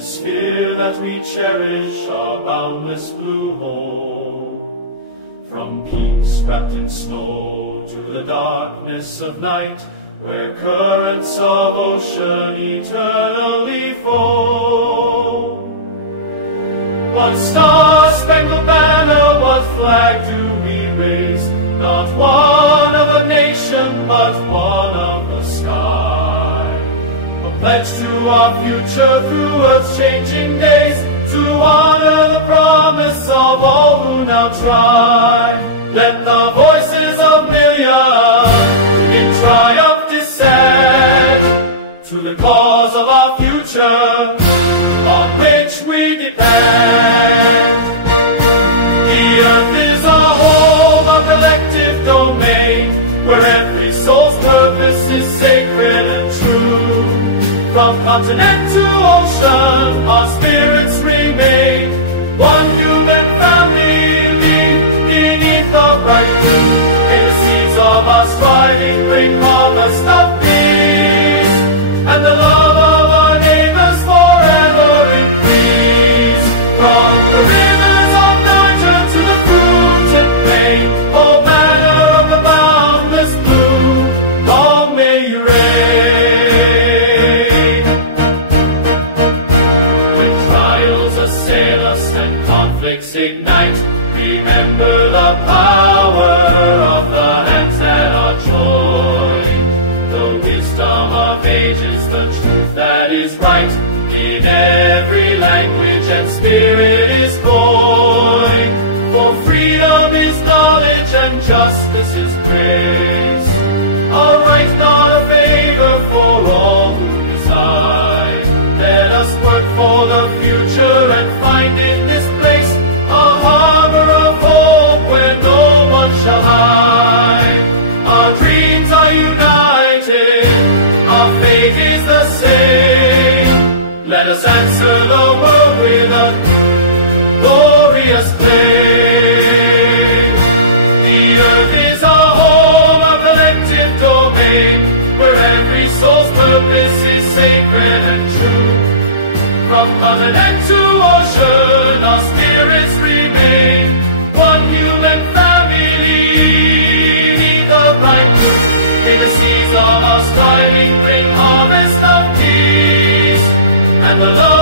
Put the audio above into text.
the sphere that we cherish, our boundless blue home. From peaks wrapped in snow to the darkness of night, where currents of ocean eternally foam. One star-spangled banner, one flag do we raise, not one of a nation, but one of the sky. A pledge to our future through earth's changing days, to honor the promise of all who now try. Let the voices of millions in triumph descend to the cause of our future, on which we depend. The earth is our home, a collective domain, where every soul's purpose is sacred and true. From continent to ocean, our spirits remain, one human family beneath the bright blue. May the seeds of our striving bring harvest of peace, and the love of our neighbors forever increase. From the rivers of Niger to the fruited plain, all manner of the boundless blue, long may you reign. When trials assail us and conflicts ignite, remember the power of the hands that are joined. The wisdom of ages, the truth that is right, in every language and spirit is coined. For freedom is knowledge and justice is grace, a right, not a favor for all who reside. Let us work for the future and find in this place a harbor of hope where no one shall hide. Our dreams are united, our fate is the same. Let us answer the world with a glorious flame. The earth is our home, a collective domain, where every soul's purpose is sacred and true. From continent to ocean, our spirits remain, one human family, the bright blue. May the seeds of our striving bring harvest of peace, and the love